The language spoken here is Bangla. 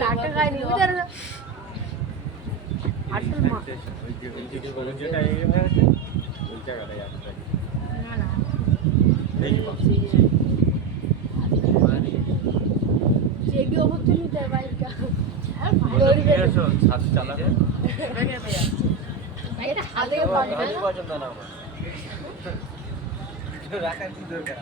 ধাক্কা খায়নি বুঝলেন না। রাখার কি দরকার